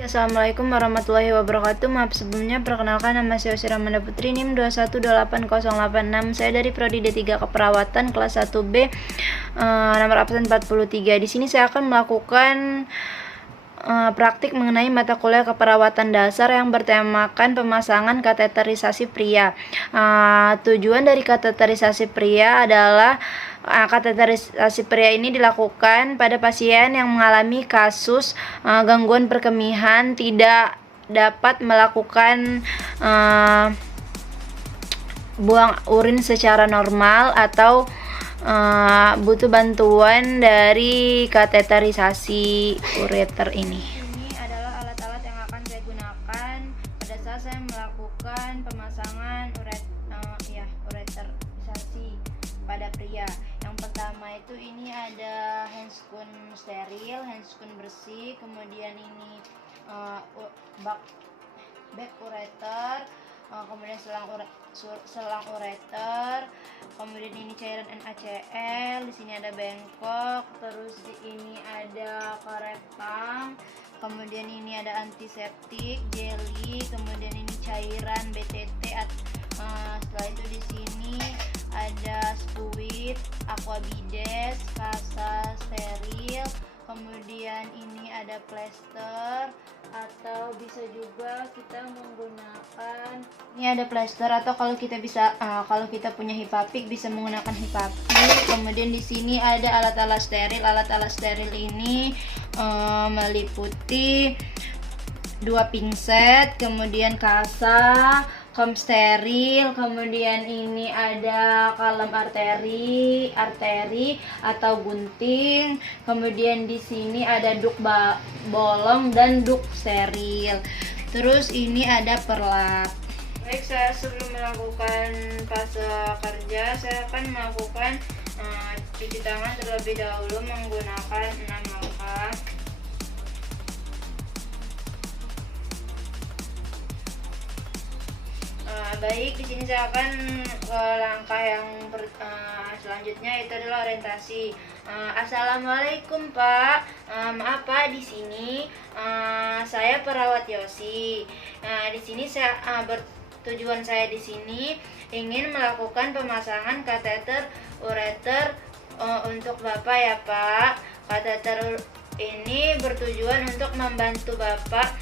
Assalamualaikum warahmatullahi wabarakatuh. Maaf sebelumnya, perkenalkan nama saya Ramanda Putri, NIM 2188086. Saya dari Prodi D3 Keperawatan kelas 1B, nomor absen 43. Di sini saya akan melakukan praktik mengenai mata kuliah keperawatan dasar yang bertemakan pemasangan kateterisasi pria. Tujuan dari kateterisasi pria adalah kateterisasi pria ini dilakukan pada pasien yang mengalami kasus gangguan perkemihan, tidak dapat melakukan buang urin secara normal atau butuh bantuan dari kateterisasi ureter ini. Ini adalah alat-alat yang akan saya gunakan pada saat saya melakukan pemasangan ureterisasi pada pria. Yang pertama itu ini ada handscoon steril, handscoon bersih, kemudian ini bag ureter, kemudian selang ureter, kemudian ini cairan NaCl, di sini ada bengkok, terus di ini ada karet pang, kemudian ini ada antiseptik, jelly, kemudian ini cairan BTT. Setelah itu di sini ada spuit, aquabides, kasa steril, kemudian ini ada plester, atau bisa juga kita menggunakan ini ada plester, atau kalau kita punya hipapik bisa menggunakan hipapik. Kemudian di sini ada alat-alat steril. Alat-alat steril ini meliputi 2 pinset, kemudian kasa, kom steril, kemudian ini ada kalem arteri atau gunting, kemudian di sini ada duk bolong dan duk steril. Terus ini ada perlap. Baik, saya sebelum melakukan fase kerja, saya akan melakukan cuci tangan terlebih dahulu menggunakan 6 langkah. Baik, di sini saya akan ke langkah yang selanjutnya, itu adalah orientasi. Assalamualaikum Pak, maaf Pak, di sini saya perawat Yosi. Di sini tujuan saya di sini ingin melakukan pemasangan kateter ureter untuk Bapak ya Pak. Kateter ini bertujuan untuk membantu Bapak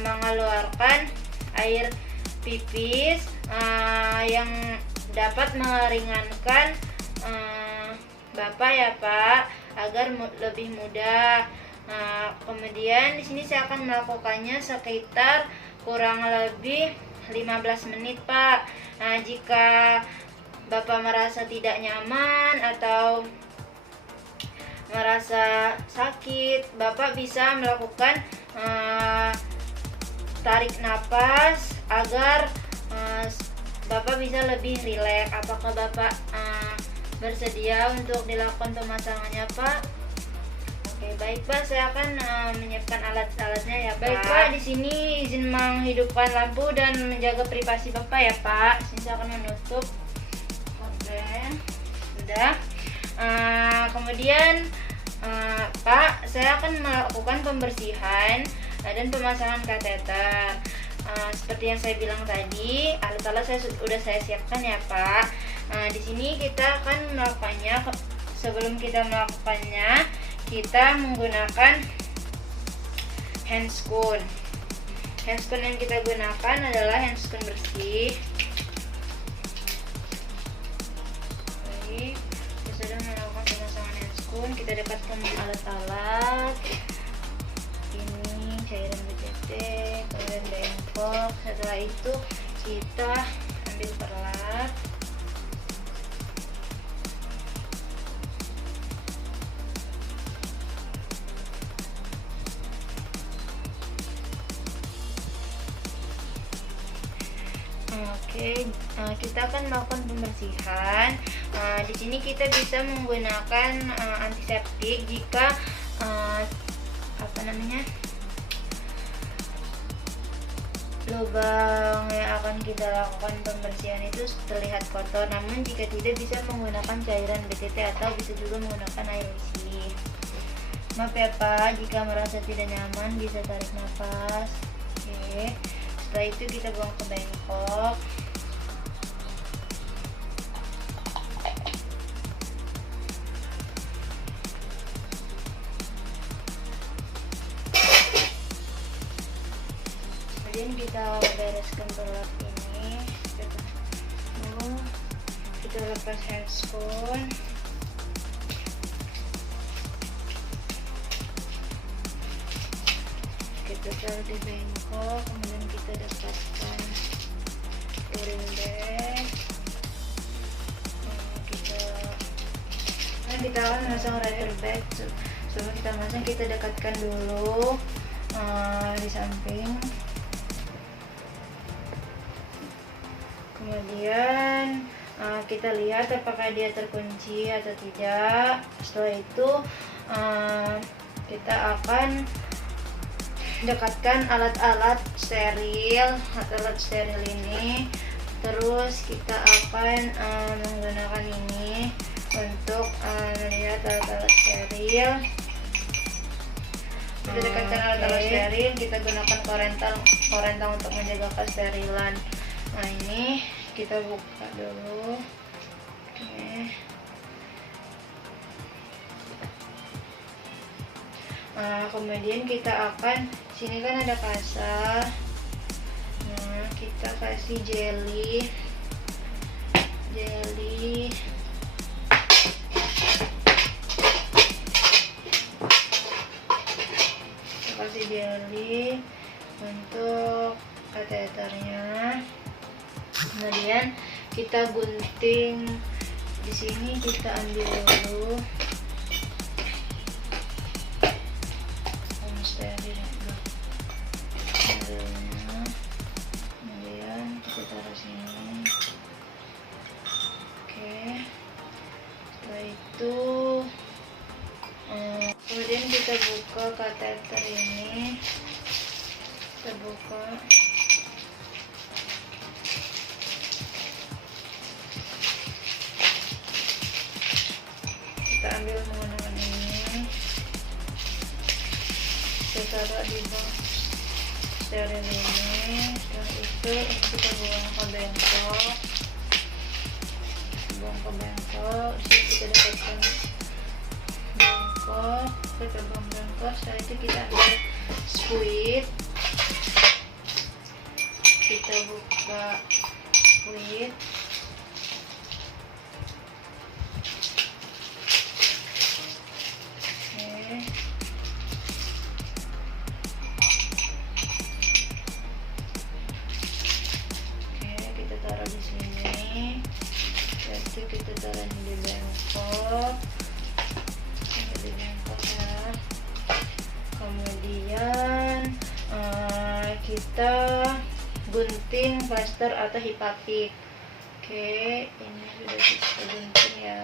mengeluarkan air pipis yang dapat meringankan Bapak ya Pak, agar lebih mudah. Kemudian di sini saya akan melakukannya sekitar kurang lebih 15 menit Pak. Jika Bapak merasa tidak nyaman atau merasa sakit, Bapak bisa melakukan tarik napas agar Bapak bisa lebih rileks. Apakah Bapak bersedia untuk dilakukan pemasangannya Pak? Oke, baik Pak, saya akan menyiapkan alat-alatnya ya Pak. Baik Pak, di sini izin menghidupkan lampu dan menjaga privasi Bapak ya Pak. Sini saya akan menutup. Oke, sudah. Kemudian Pak, saya akan melakukan pembersihan dan pemasangan kateter. Seperti yang saya bilang tadi, alat-alat sudah saya siapkan ya Pak. Di sini kita akan melakukannya. Sebelum kita melakukannya, kita menggunakan handscoon. Handscoon yang kita gunakan adalah handscoon bersih. Baik, kita sudah melakukan pemasangan handscoon. Kita dekatkan alat-alat. Ini cairan BCT, kemudian bengkok. Setelah itu kita ambil perlap. Oke, kita akan melakukan pembersihan. Di sini kita bisa menggunakan antiseptik jika lubang yang akan kita lakukan pembersihan itu terlihat kotor. Namun jika tidak, bisa menggunakan cairan BTT atau bisa juga menggunakan air bersih. Maaf ya Pak, jika merasa tidak nyaman bisa tarik nafas. Oke. Setelah itu kita buang ke bengkok. Kemudian kita bereskan pelap ini. Kita lepas handscoon. Kita taruh di bengkok, kemudian kita dapatkan touring bag. Kita akan masang rider bag. Sebelum kita masang, kita dekatkan dulu di samping. Kemudian kita lihat apakah dia terkunci atau tidak. Setelah itu kita akan dekatkan alat-alat steril atau alat steril ini. Terus kita akan menggunakan ini untuk melihat alat-alat steril. Kita dekatkan alat-alat steril, kita gunakan korentang untuk menjaga kesterilan. Nah, ini kita buka dulu. Oke. Kemudian kita akan, sini kan ada kasa. Nah, kita kasih jelly. Kita kasih jelly untuk kateternya. Kemudian kita gunting. Di sini kita ambil dulu kemudian kita taruh sini. Oke, setelah itu kemudian kita buka kateter ini. Kita buka. Kita ambil menggunakan ini. Kita taruh di box steril ini. Setelah itu kita buang ke bengkok. Sini kita dekatkan bengkok. Kita buang bengkok. Setelah itu kita ambil squid. Kita buka squid. Taruh di sini. Jadi kita taruh di bengkok. Di bengkok ya. Kemudian kita gunting plaster atau hipapik. Oke, ini sudah kita gunting ya.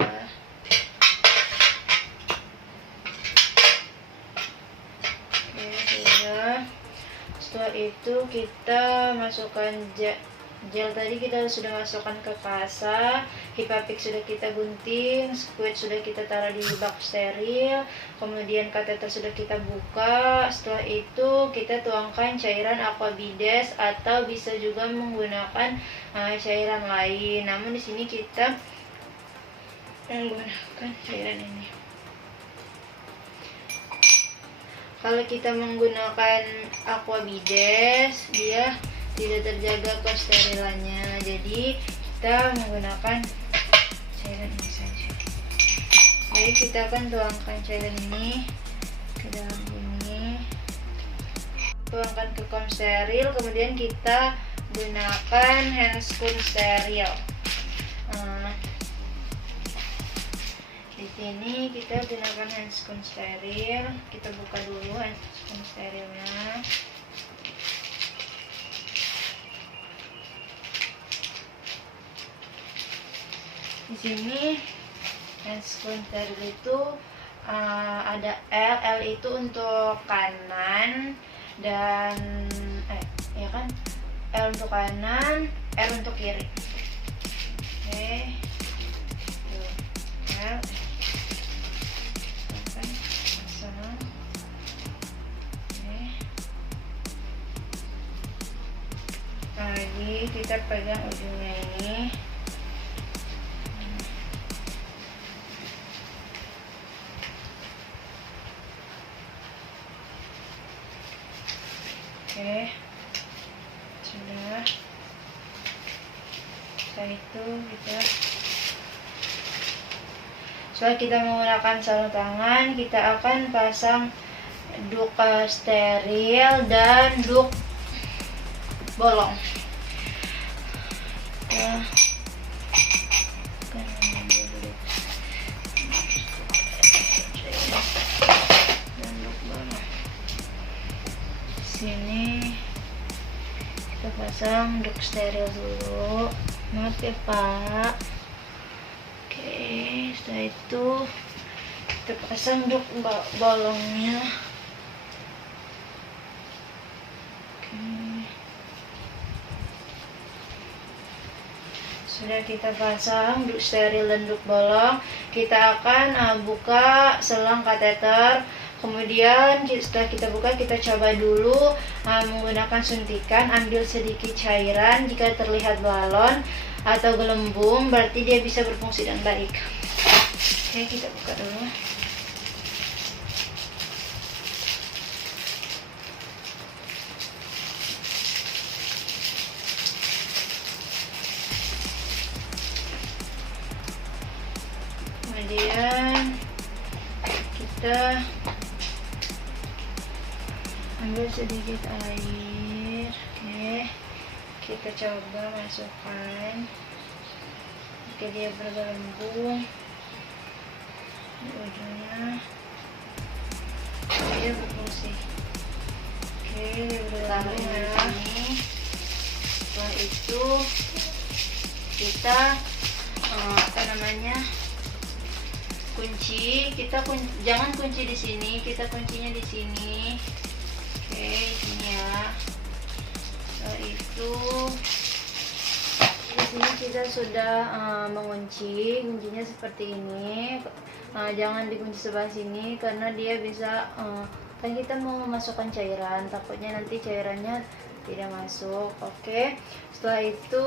Oke, sudah. Setelah itu kita masukkan gel tadi kita sudah masukkan ke kasa, hipapik sudah kita gunting, squid sudah kita taruh di bak steril, kemudian kateter sudah kita buka. Setelah itu kita tuangkan cairan aquabides atau bisa juga menggunakan cairan lain. Namun di sini kita menggunakan cairan ini. Kalau kita menggunakan aquabides, dia tidak terjaga kesterilannya, jadi kita menggunakan cairan ini saja. Jadi kita akan tuangkan cairan ini ke dalam ini, tuangkan ke kom steril, kemudian kita gunakan handscoon steril. Di sini kita gunakan handscoon steril. Kita buka dulu handscoon sterilnya. Di sini handscoon steril itu ada L itu untuk kanan dan ya kan, L untuk kanan, R untuk kiri. Oke, L kan pasang. lagi kita pegang ujungnya ini. Oke, sudah. Setelah itu setelah kita menggunakan sarung tangan, kita akan pasang duk steril dan duk bolong. Ya. Dan duk bolong. Sini kita pasang duk steril dulu. Maaf ya Pak. Oke, setelah itu kita pasang duk bolongnya. Oke. Sudah kita pasang duk steril dan duk bolong, kita akan buka selang kateter. Kemudian setelah kita buka, kita coba dulu menggunakan suntikan. Ambil sedikit cairan. Jika terlihat balon atau gelembung, berarti dia bisa berfungsi dengan baik. Oke, kita buka dulu. Kemudian kita ambil sedikit air. Oke, kita coba masukkan. Jika dia bergelembung di ujungnya, dia berfungsi. Oke, dia bergelembung ya. Setelah itu kita kunci. Jangan kunci di sini, kita kuncinya di sini. Oke, sini ya. Setelah itu di sini kita sudah mengunci. Kuncinya seperti ini. Jangan dikunci sebelah sini karena dia bisa kan kita mau memasukkan cairan, takutnya nanti cairannya tidak masuk. Oke, setelah itu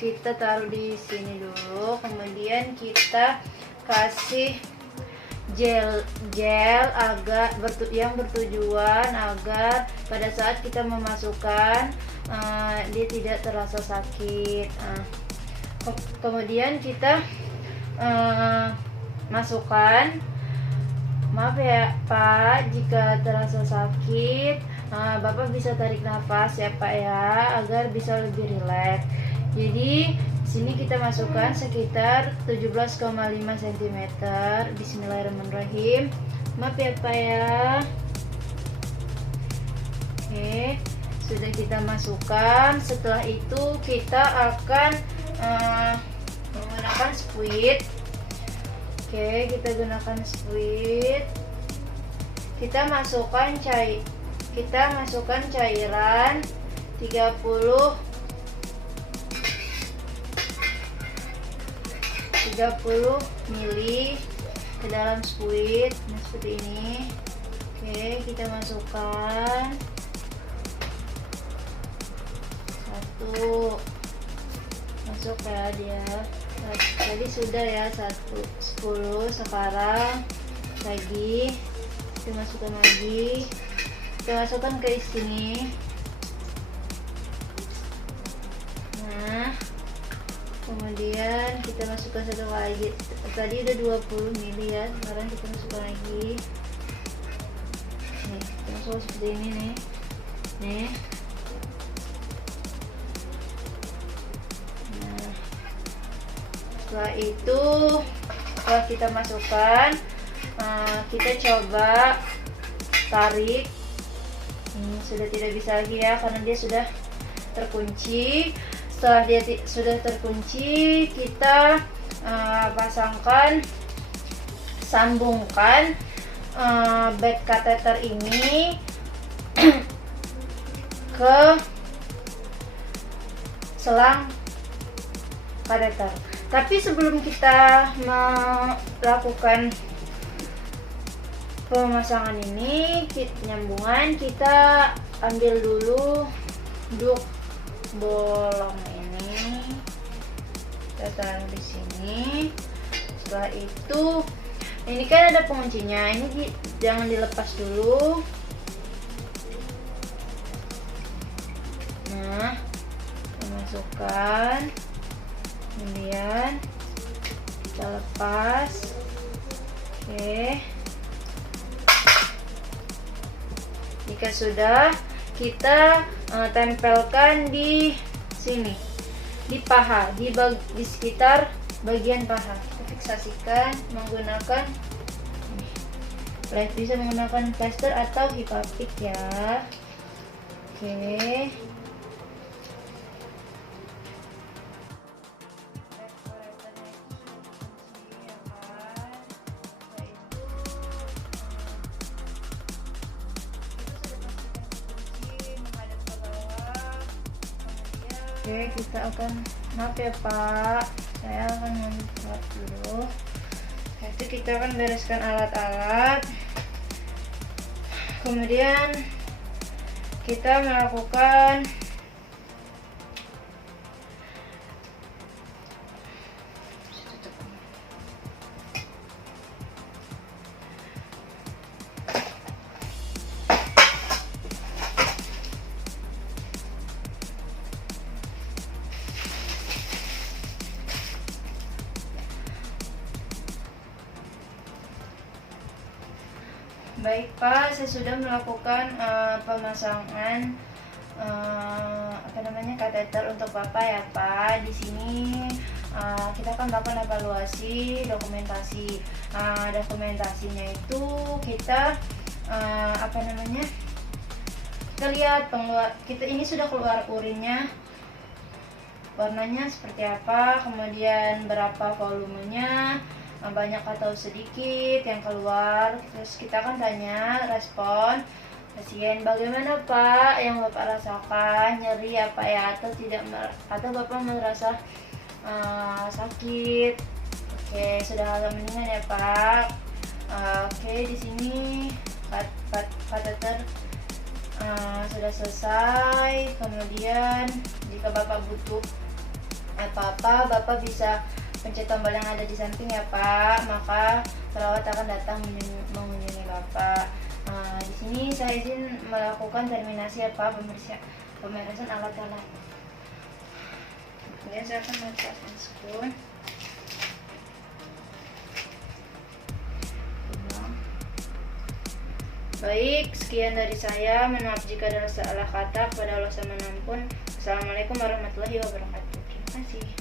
kita taruh di sini dulu. Kemudian kita kasih gel yang bertujuan agar pada saat kita memasukkan dia tidak terasa sakit. Kemudian kita masukkan. Maaf ya Pak, jika terasa sakit, Bapak bisa tarik nafas ya Pak ya, agar bisa lebih rileks. Jadi sini kita masukkan sekitar 17,5 cm. Bismillahirrahmanirrahim. Maaf ya Pak ya. Oke, sudah kita masukkan. Setelah itu kita akan menggunakan spuit. Oke, kita gunakan spuit. Kita masukkan cairan 30 ml ke dalam spuit. Nah, seperti ini. Oke, kita masukkan 1. Masuk ya dia. Tadi sudah ya 10. Sekarang lagi kita masukkan lagi. Kita masukkan ke sini. Nah, kemudian kita masukkan satu lagi. Tadi udah 20 ml ya, sekarang kita masukkan lagi. Nih, kita masukkan seperti ini nih. Nah, setelah itu, setelah kita masukkan, kita coba tarik. Ini sudah tidak bisa lagi ya, karena dia sudah terkunci. Setelah dia sudah terkunci, kita sambungkan bed catheter ini ke selang kateter. Tapi sebelum kita melakukan pemasangan ini, nyambungan, kita ambil dulu duk bolong ini kita taruh di sini. Setelah itu ini kan ada penguncinya, ini jangan dilepas dulu. Nah, kita masukkan, kemudian kita lepas. Oke, jika sudah, kita tempelkan di sini, di paha, di sekitar bagian paha. Kita fiksasikan menggunakan bisa menggunakan plaster atau hipapik ya. Oke. Oke, kita akan, maaf ya Pak, saya akan membuat dulu. Itu kita akan bereskan alat-alat, kemudian kita melakukan baik Pak, saya sudah melakukan pemasangan kateter untuk Bapak ya Pak. Di sini kita akan melakukan evaluasi dokumentasi. Dokumentasinya itu kita kita lihat kita ini sudah keluar urinnya, warnanya seperti apa, kemudian berapa volumenya, banyak atau sedikit yang keluar. Terus kita akan tanya respon pasien, bagaimana Pak yang Bapak rasakan, nyeri apa ya, atau tidak, atau Bapak merasa sakit. Oke, sudah agak mendingan ya Pak. Oke, di sini kateter sudah selesai. Kemudian jika Bapak butuh apa-apa, Bapak bisa pencet tombol yang ada di samping ya Pak, maka perawat akan datang mengunjungi Bapak. Di sini saya izin melakukan terminasi ya Pak, pemeriksaan alat-alat. Kemudian saya akan meletakkan spoon. Baik, sekian dari saya. Mohon maaf jika ada salah kata. Kepada Allah Sama Ampun. Assalamualaikum warahmatullahi wabarakatuh. Terima kasih.